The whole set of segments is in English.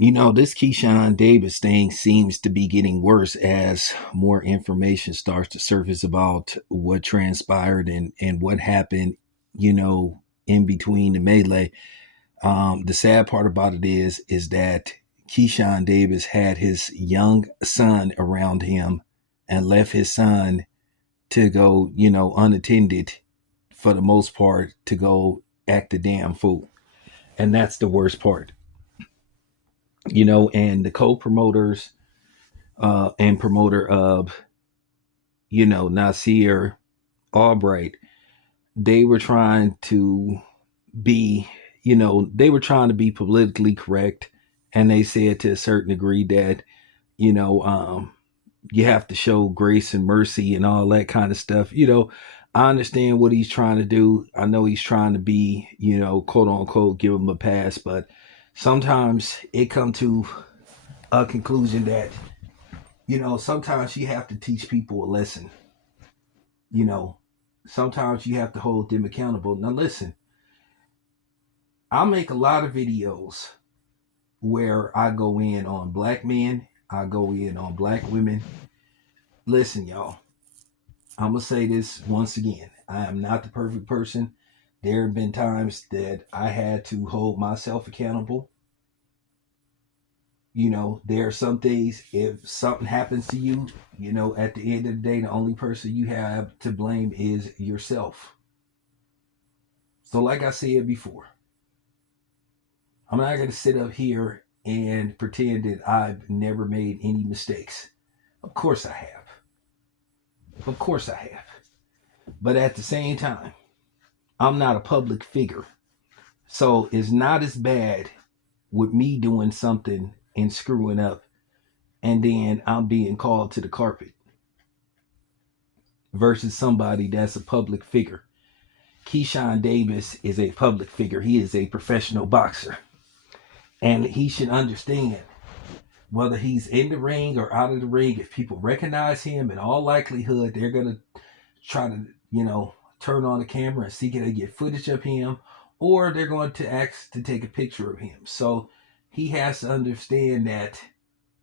This Keyshawn Davis thing seems to be getting worse as more information starts to surface about what transpired and what happened, in between the melee. The sad part about it is that Keyshawn Davis had his young son around him and left his son to go, unattended for the most part to go act a damn fool. And that's the worst part. And the co-promoters and promoter of, Nasir Albright, they were trying to be, they were trying to be politically correct. And they said to a certain degree that, you know, um, you have to show grace and mercy and all that kind of stuff. I understand what he's trying to do. I know he's trying to be, quote unquote, give him a pass, but sometimes it come to a conclusion that, sometimes you have to teach people a lesson. You know, sometimes you have to hold them accountable. Now, listen, I make a lot of videos where I go in on black men, I go in on black women. Listen, y'all, I'm going to say this once again. I am not the perfect person. There have been times that I had to hold myself accountable. There are some days if something happens to you, at the end of the day, the only person you have to blame is yourself. So, like I said before, I'm not going to sit up here and pretend that I've never made any mistakes. Of course I have. Of course I have. But at the same time, I'm not a public figure. So it's not as bad with me doing something and screwing up and then I'm being called to the carpet versus somebody that's a public figure. Keyshawn Davis is a public figure. He is a professional boxer. And he should understand whether he's in the ring or out of the ring, if people recognize him, in all likelihood, they're going to try to, turn on the camera and see can they get footage of him, or they're going to ask to take a picture of him. So he has to understand that,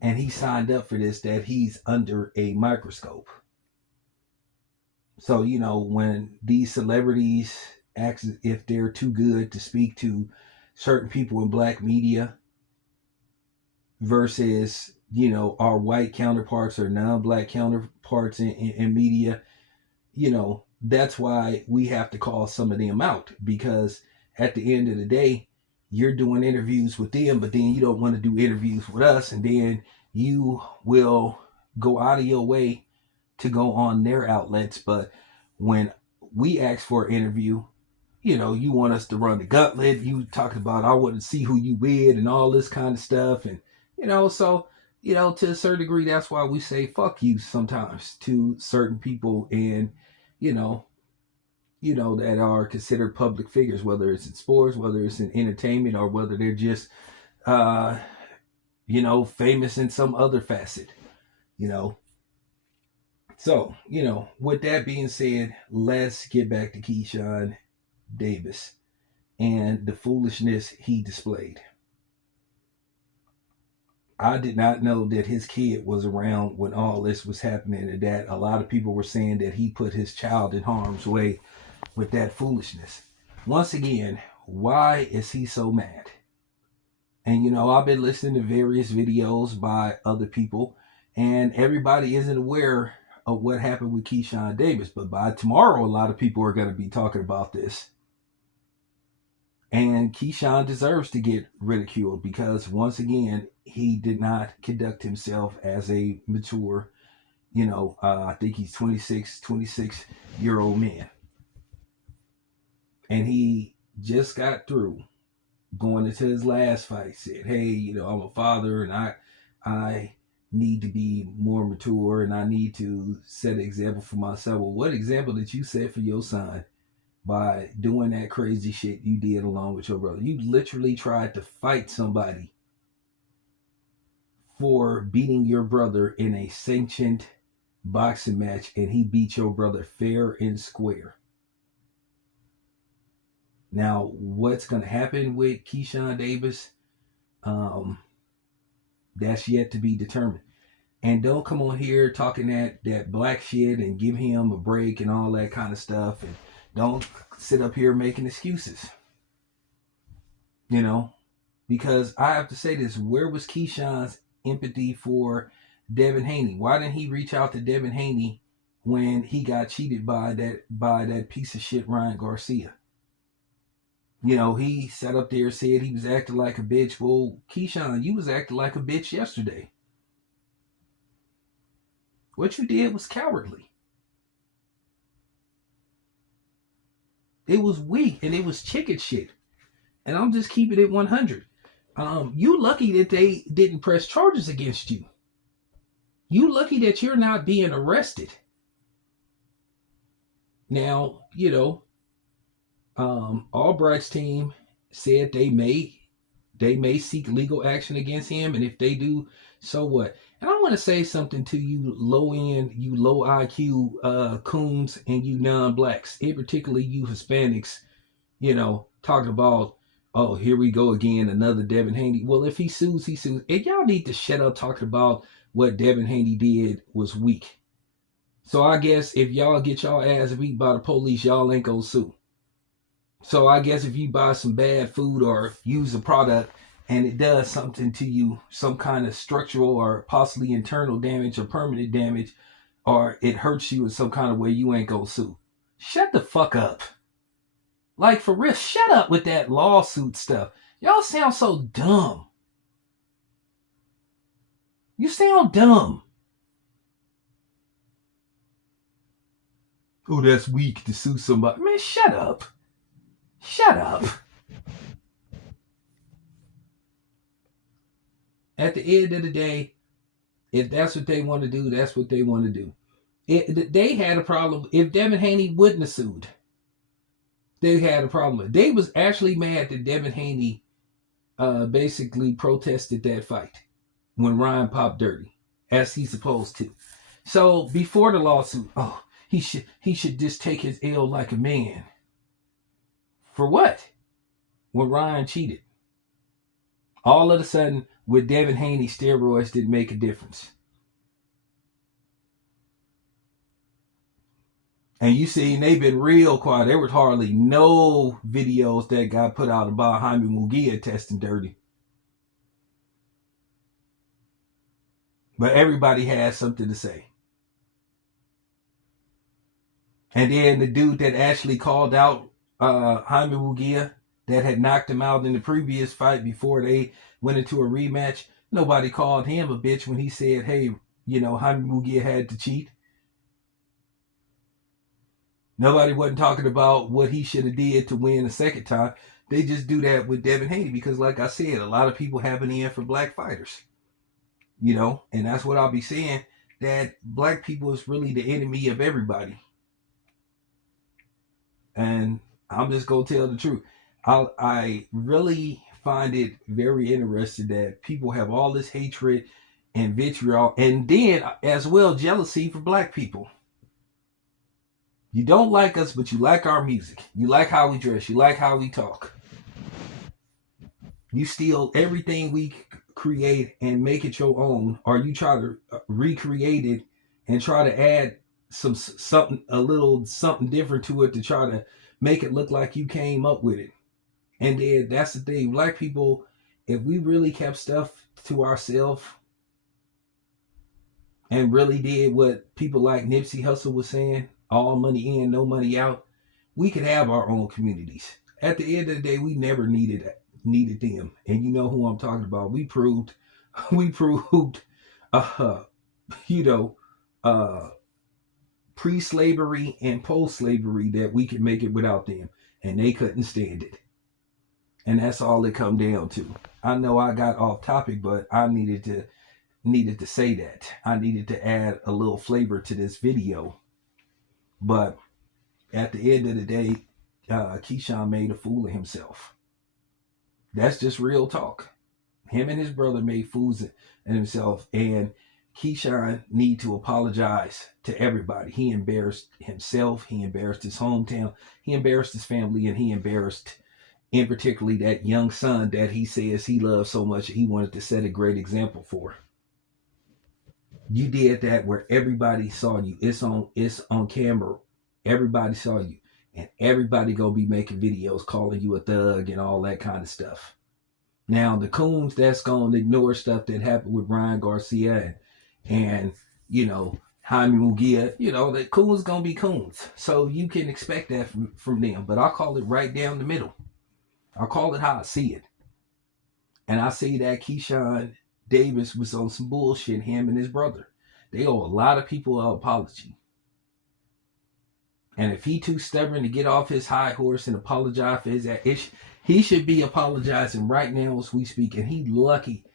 and he signed up for this, that he's under a microscope. So, when these celebrities ask if they're too good to speak to certain people in black media versus, our white counterparts or non-black counterparts in media, that's why we have to call some of them out, because at the end of the day, you're doing interviews with them, but then you don't want to do interviews with us, and then you will go out of your way to go on their outlets. But when we ask for an interview, you want us to run the gauntlet. You talked about I want to see who you with and all this kind of stuff, and so to a certain degree, that's why we say fuck you sometimes to certain people, and you know that are considered public figures, whether it's in sports, whether it's in entertainment, or whether they're just uh famous in some other facet. you know so with that being said, let's get back to Keyshawn Davis and the foolishness he displayed. I did not know that his kid was around when all this was happening, and that a lot of people were saying that he put his child in harm's way with that foolishness. Once again, why is he so mad? And I've been listening to various videos by other people, and everybody isn't aware of what happened with Keyshawn Davis. But by tomorrow, a lot of people are going to be talking about this. And Keyshawn deserves to get ridiculed because, once again, he did not conduct himself as a mature, I think he's 26-year-old man. And he just got through going into his last fight, said, hey, I'm a father and I need to be more mature and I need to set an example for myself. Well, what example did you set for your son by doing that crazy shit you did along with your brother? You literally tried to fight somebody for beating your brother in a sanctioned boxing match, and he beat your brother fair and square. Now, what's going to happen with Keyshawn Davis? That's yet to be determined. And don't come on here talking that black shit and give him a break and all that kind of stuff. And don't sit up here making excuses. You know, because I have to say this: where was Keyshawn's empathy for Devin Haney? Why didn't he reach out to Devin Haney when he got cheated by that piece of shit Ryan Garcia? You know, he sat up there and said he was acting like a bitch. Well, Keyshawn, you was acting like a bitch yesterday. What you did was cowardly. It was weak and it was chicken shit. And I'm just keeping it 100. You lucky that they didn't press charges against you. You lucky that you're not being arrested. Now, you know, Albright's team said they may seek legal action against him, and if they do, so what? And I want to say something to you low IQ coons and you non-blacks, and particularly you Hispanics, you know, talking about, oh, here we go again, another Devin Haney. Well, if he sues, he sues. And y'all need to shut up talking about what Devin Haney did was weak. So I guess if y'all get y'all ass beat by the police, y'all ain't gonna sue. So I guess if you buy some bad food or use a product and it does something to you, some kind of structural or possibly internal damage or permanent damage, or it hurts you in some kind of way, you ain't gonna sue. Shut the fuck up. Like, for real, shut up with that lawsuit stuff. Y'all sound so dumb. You sound dumb. Oh, that's weak to sue somebody. Man, shut up. Shut up. At the end of the day, if that's what they want to do, that's what they want to do. They had a problem. If Devin Haney wouldn't have sued, they had a problem. They was actually mad that Devin Haney basically protested that fight when Ryan popped dirty, as he's supposed to. So before the lawsuit, oh, he should just take his L like a man. For what? When Ryan cheated. All of a sudden, with Devin Haney, steroids didn't make a difference. And you see, they've been real quiet. There was hardly no videos that got put out about Jaime Munguia testing dirty. But everybody has something to say. And then the dude that actually called out Jaime Munguia, that had knocked him out in the previous fight before they went into a rematch, nobody called him a bitch when he said, hey, you know, Jaime Munguia had to cheat. Nobody wasn't talking about what he should have did to win a second time. They just do that with Devin Haney because, like I said, a lot of people have an ear for black fighters. You know, and that's what I'll be saying, that black people is really the enemy of everybody. And I'm just going to tell the truth. I really find it very interesting that people have all this hatred and vitriol, and then as well jealousy for black people. You don't like us, but you like our music. You like how we dress. You like how we talk. You steal everything we create and make it your own, or you try to recreate it and try to add something different to it to try to make it look like you came up with it. And then that's the thing. Black people, if we really kept stuff to ourselves and really did what people like Nipsey Hussle was saying, all money in, no money out, we could have our own communities. At the end of the day, we never needed them. And you know who I'm talking about. We proved pre-slavery and post-slavery that we could make it without them, and they couldn't stand it. And that's all it come down to. I know I got off topic, but I needed to say that. I needed to add a little flavor to this video. But at the end of the day, Keyshawn made a fool of himself. That's just real talk. Him and his brother made fools of himself, and Keyshawn need to apologize to everybody. He embarrassed himself. He embarrassed his hometown. He embarrassed his family, and he embarrassed in particularly that young son that he says he loves so much, he wanted to set a great example for. You did that where everybody saw you. It's on camera. Everybody saw you. And everybody gonna be making videos calling you a thug and all that kind of stuff. Now the coons that's gonna ignore stuff that happened with Ryan Garcia and Jaime Mugia, the coons gonna be coons. So you can expect that from them. But I'll call it right down the middle. I'll call it how I see it. And I see that Keshan Davis was on some bullshit, him and his brother. They owe a lot of people an apology. And if he too stubborn to get off his high horse and apologize for his act, he should be apologizing right now as we speak. And he's lucky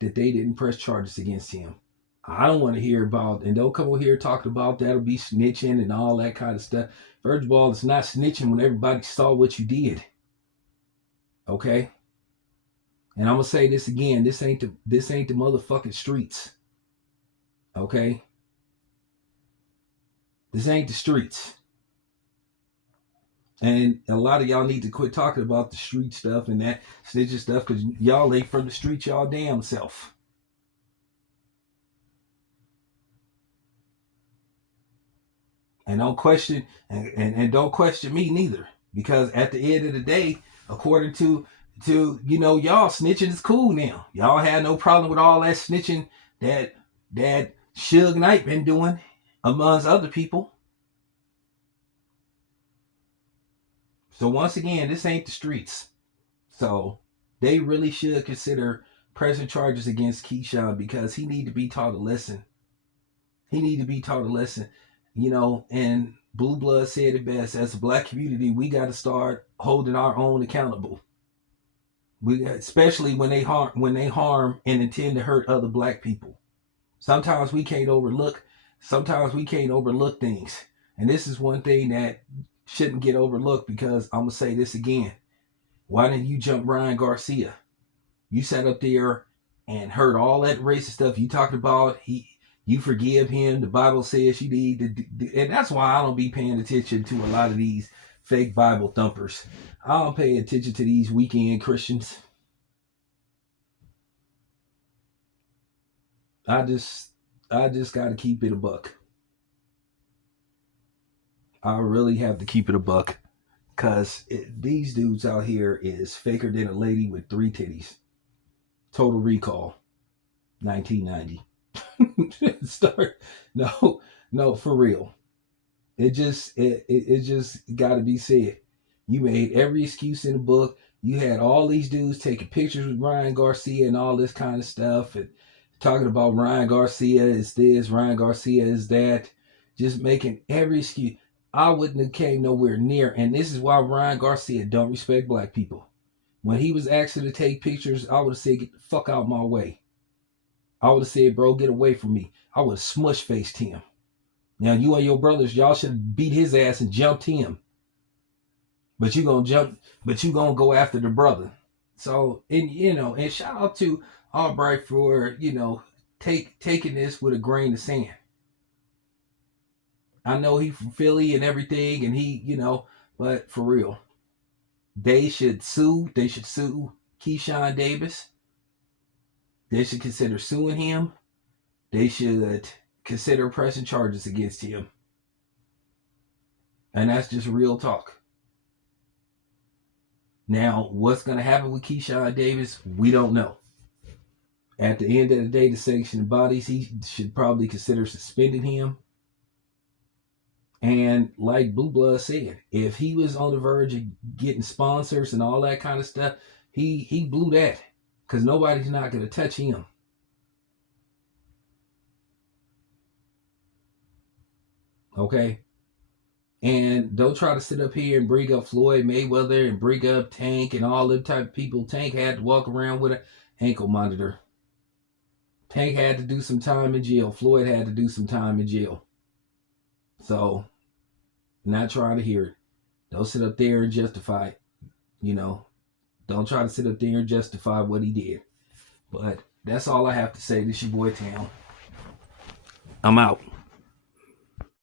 that they didn't press charges against him. I don't want to hear about, and don't come over here talking about that'll be snitching and all that kind of stuff. First of all, it's not snitching when everybody saw what you did. Okay? And I'm gonna say this again. This ain't the motherfucking streets. Okay? This ain't the streets. And a lot of y'all need to quit talking about the street stuff and that snitching stuff, because y'all ain't from the streets y'all damn self. And don't question and don't question me neither. Because at the end of the day, according to y'all, snitching is cool now. Y'all had no problem with all that snitching that Suge Knight been doing amongst other people. So once again, this ain't the streets. So they really should consider pressing charges against Keyshawn, because he need to be taught a lesson. And Blue Blood said it best. As a black community, we got to start holding our own accountable. Especially when they harm and intend to hurt other black people. Sometimes we can't overlook things. And this is one thing that shouldn't get overlooked, because I'm going to say this again. Why didn't you jump Ryan Garcia? You sat up there and heard all that racist stuff you talked about. You forgive him. The Bible says you need to, and that's why I don't be paying attention to a lot of these fake Bible thumpers. I don't pay attention to these weekend Christians. I just got to keep it a buck. I really have to keep it a buck, because these dudes out here is faker than a lady with 3 titties. Total Recall, 1990. No, for real. It just got to be said. You made every excuse in the book. You had all these dudes taking pictures with Ryan Garcia and all this kind of stuff, and talking about Ryan Garcia is this, Ryan Garcia is that, just making every excuse. I wouldn't have came nowhere near, and this is why Ryan Garcia don't respect black people. When he was asking to take pictures, I would have said, get the fuck out my way. I would have said, bro, get away from me. I would have smush faced him. Now you and your brothers, y'all should have beat his ass and jumped him. But you gonna go after the brother. So, and shout out to Albright for, taking this with a grain of sand. I know he from Philly and everything, and but for real, they should sue Keshan Davis. They should consider suing him. They should consider pressing charges against him. And that's just real talk. Now, what's going to happen with Keshan Davis, we don't know. At the end of the day, the sanctioning bodies, he should probably consider suspending him. And like Blue Blood said, if he was on the verge of getting sponsors and all that kind of stuff, he blew that, because nobody's not going to touch him. Okay? And don't try to sit up here and bring up Floyd Mayweather and bring up Tank and all them type of people. Tank had to walk around with an ankle monitor. Tank had to do some time in jail. Floyd had to do some time in jail. So, not trying to hear it. Don't sit up there and justify it. Don't try to sit up there and justify what he did. But that's all I have to say. This your boy Town. I'm out.